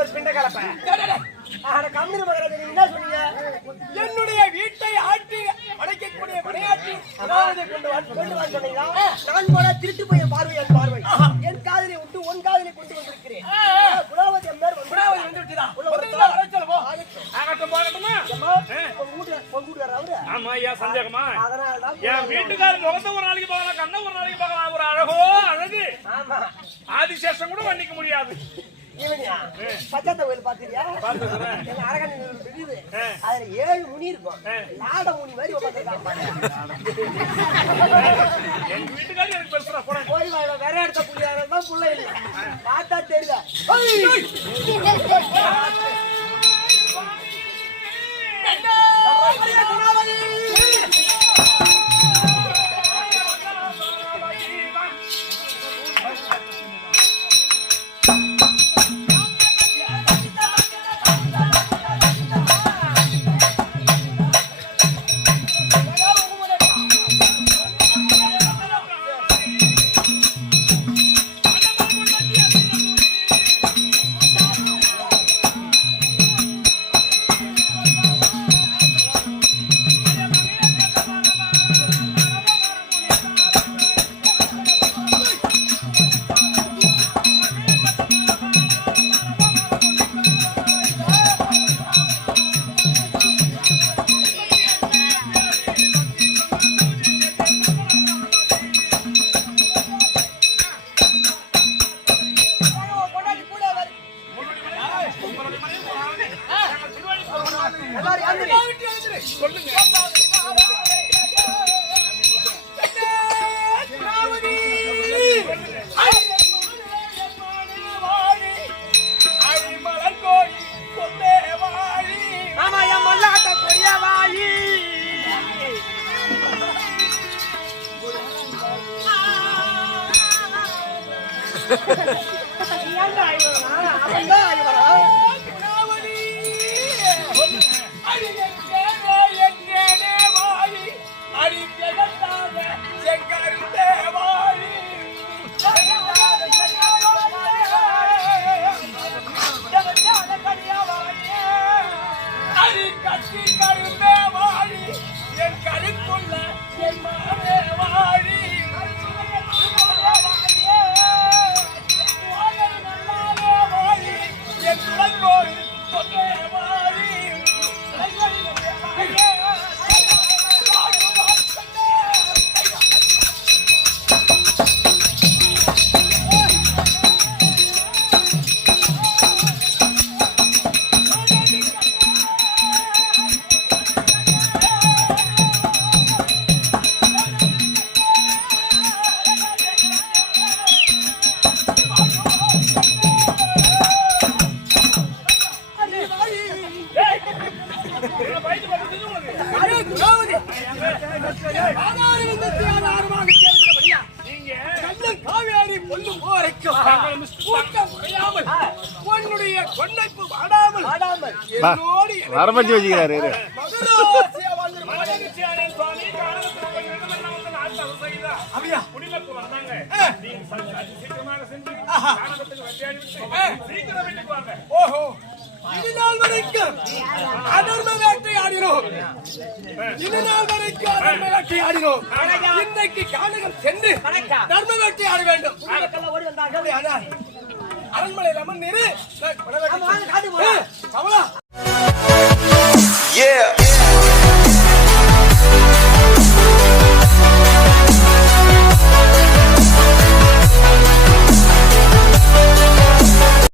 ஒரு பிண்ட கலப்பேன் கம்பெனி பகறது நீங்க என்ன சொன்னீங்க? என்னுடைய வீட்டை ஆட்டி அடைக்கக்கூடிய விளையாட்டு கொண்டு வர சொன்னீங்களா? நான் போல திருட்டு போய் பார்வை என் பார்வை என் காதலை விட்டு உன் காதலை கொண்டு வந்திருக்கிறேன். குணாவதி அம்மையார் குணாவதி வந்து விட்டுதா? சந்தேகமா என் வீட்டுக்காரர் முகத்தை ஒரு நாளைக்கு பார்க்கலாம், கண்ணை ஒரு நாளைக்கு பார்க்கலாம். ஒரு அழகோ அழகு ஆதிசேஷம் கூட வண்டிக்க முடியாது. பச்சத்தை கோயில் பாத்தீங்க? அரகன் இருக்குது. அதுல 7 முனி இருக்கும். நாட முனி மாதிரி உட்காந்துருக்காங்க. எங்க வீட்டுக்காரர் எனக்கு பெருசா போட போய் வேற இடத்த புள்ளியாரதான் புள்ள இல்லை பார்த்தா தெரியல. ஆரம்பிச்சு வச்சுக்கிறாரு. இதுநாள் வரைக்கும் அதர்ம வேட்டையாடினோம். இன்றைக்கு கானகம் சென்று தர்ம வேட்டையாட வேண்டும். அரண்மனை ரமன்